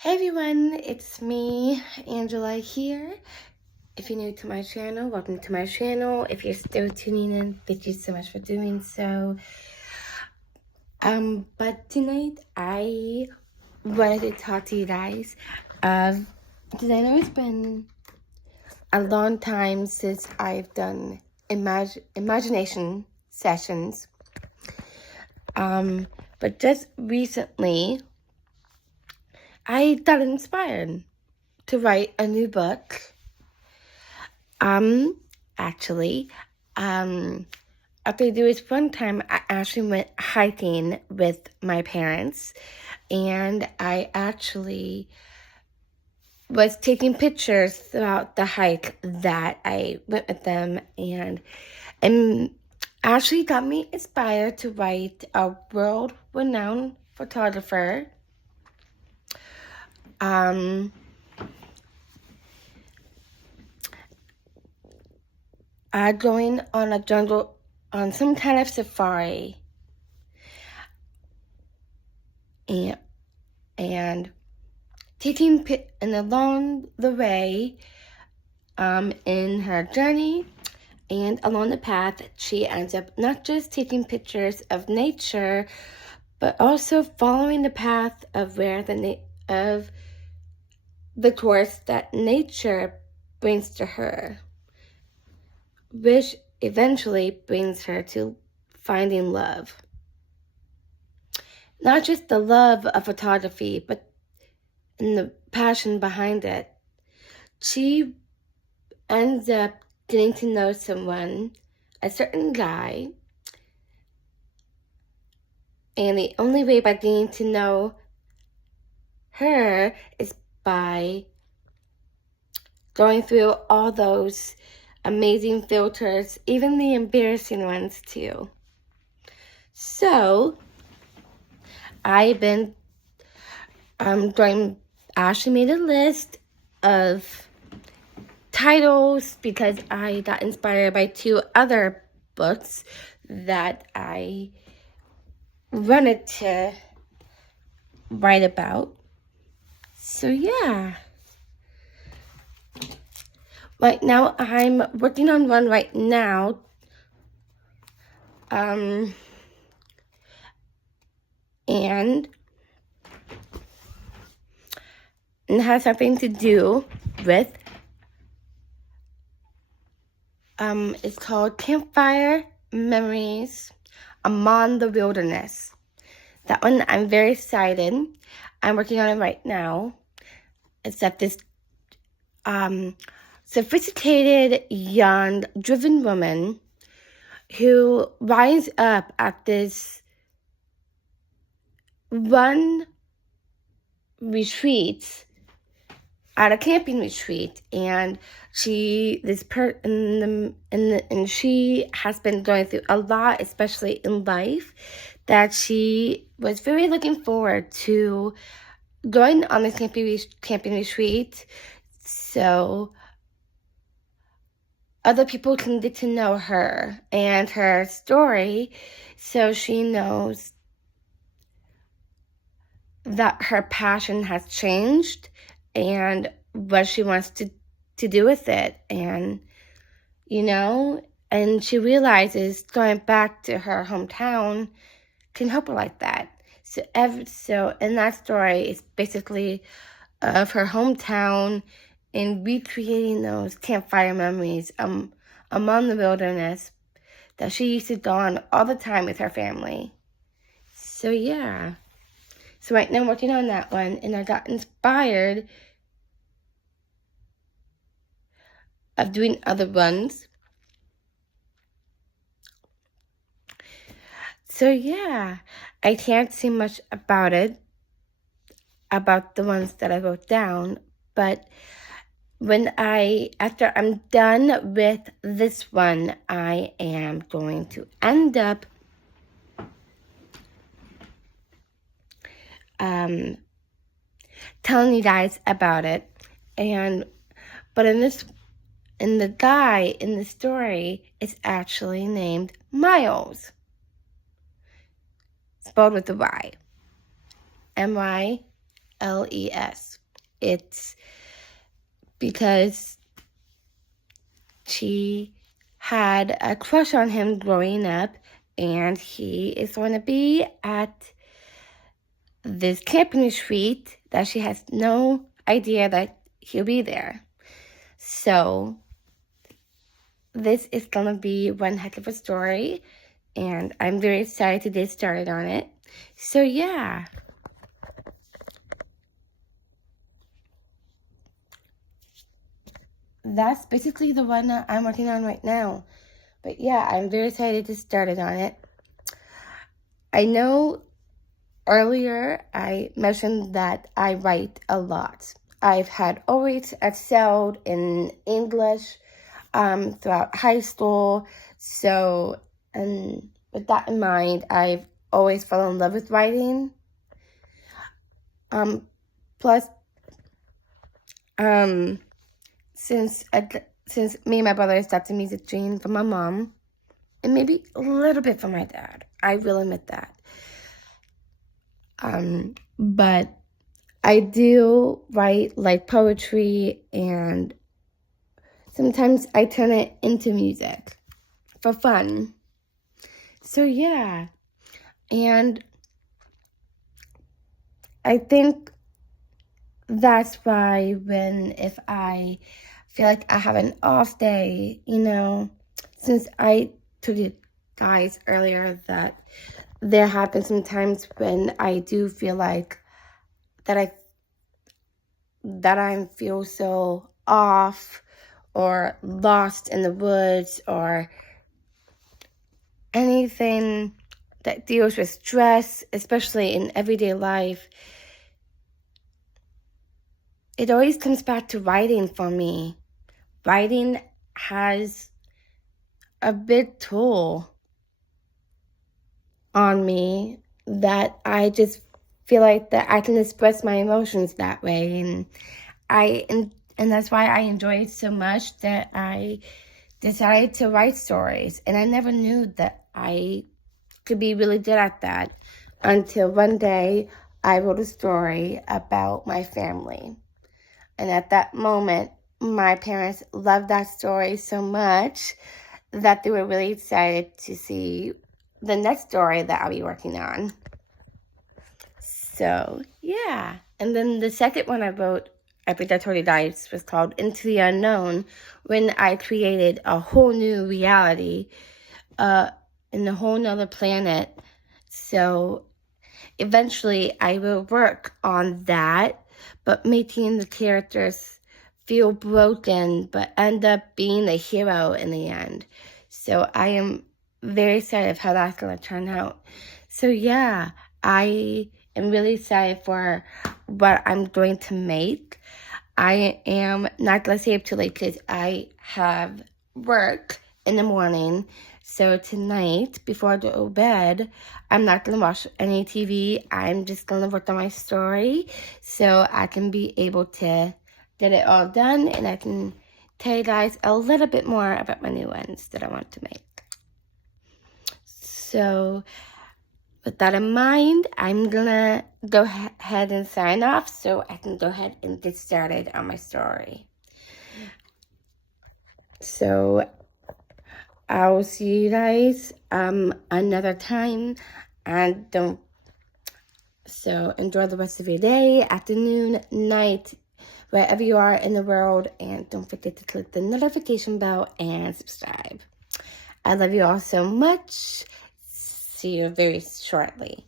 Hey everyone, it's me, Angela here. If you're new to my channel, welcome to my channel. If you're still tuning in, thank you so much for doing so. But tonight I wanted to talk to you guys because I know it's been a long time since I've done imagination sessions. But just recently I got inspired to write a new book. Actually, after this one time, I actually went hiking with my parents, and I actually was taking pictures throughout the hike that I went with them, and actually got me inspired to write a world-renowned photographer. Going on a jungle, on some kind of safari, and taking and along the way, in her journey and along the path, she ends up not just taking pictures of nature, but also following the path of where the course that nature brings to her, which eventually brings her to finding love. Not just the love of photography, but in the passion behind it. She ends up getting to know someone, a certain guy, and the only way by getting to know her is by going through all those amazing filters, even the embarrassing ones too. So I've been Ashley made a list of titles because I got inspired by two other books that I wanted to write about. So yeah. Right now I'm working on one right now. And it has something to do with it's called Campfire Memories Among the Wilderness. That one I'm very excited. I'm working on it right now. It's that this sophisticated, young, driven woman who rises up at this one retreat, at a camping retreat, and she has been going through a lot, especially in life, that she was very looking forward to going on this camping retreat so other people can get to know her and her story, so she knows that her passion has changed and what she wants to do with it. And, and she realizes going back to her hometown can help her like that. So in that story, it's basically of her hometown and recreating those campfire memories among the wilderness that she used to go on all the time with her family. So yeah. So right now I'm working on that one, and I got inspired of doing other ones. So yeah, I can't say much about it, about the ones that I wrote down, but after I'm done with this one, I am going to end up telling you guys about it. But the guy in the story is actually named Miles, spelled with a Y. It's because she had a crush on him growing up, and he is going to be at this camping retreat that she has no idea that he'll be there. So this is going to be one heck of a story, and I'm very excited to get started on it. So yeah. That's basically the one that I'm working on right now. But yeah, I'm very excited to start it on it. I know earlier I mentioned that I write a lot. I've had always excelled in English throughout high school. So, and with that in mind, I've always fallen in love with writing. Plus, since me and my brother stopped the music gene from my mom, and maybe a little bit from my dad, I will admit that. But I do write like poetry, and sometimes I turn it into music for fun. So yeah, and I think that's why if I feel like I have an off day, since I told you guys earlier that there have been some times when I do feel like that I feel so off or lost in the woods or anything that deals with stress, especially in everyday life. It always comes back to writing for me. Writing has a big toll on me that I just feel like that I can express my emotions that way, and that's why I enjoy it so much that I decided to write stories. And I never knew that I could be really good at that until one day I wrote a story about my family. And at that moment, my parents loved that story so much that they were really excited to see the next story that I'll be working on. So, yeah. And then the second one I wrote, I think I told you guys, was called Into the Unknown, when I created a whole new reality in a whole nother planet. So eventually I will work on that, but making the characters feel broken but end up being the hero in the end. So I am very excited of how that's going to turn out. So yeah, I am really excited for what I'm going to make. I am not going to stay up too late because I have work in the morning. So tonight, before I go to bed, I'm not going to watch any TV. I'm just going to work on my story so I can be able to get it all done, and I can tell you guys a little bit more about my new ones that I want to make. So with that in mind, I'm going to go ahead and sign off so I can go ahead and get started on my story. So I'll see you guys another time, and so enjoy the rest of your day, afternoon, night, wherever you are in the world, and don't forget to click the notification bell and subscribe. I love you all so much. See you very shortly.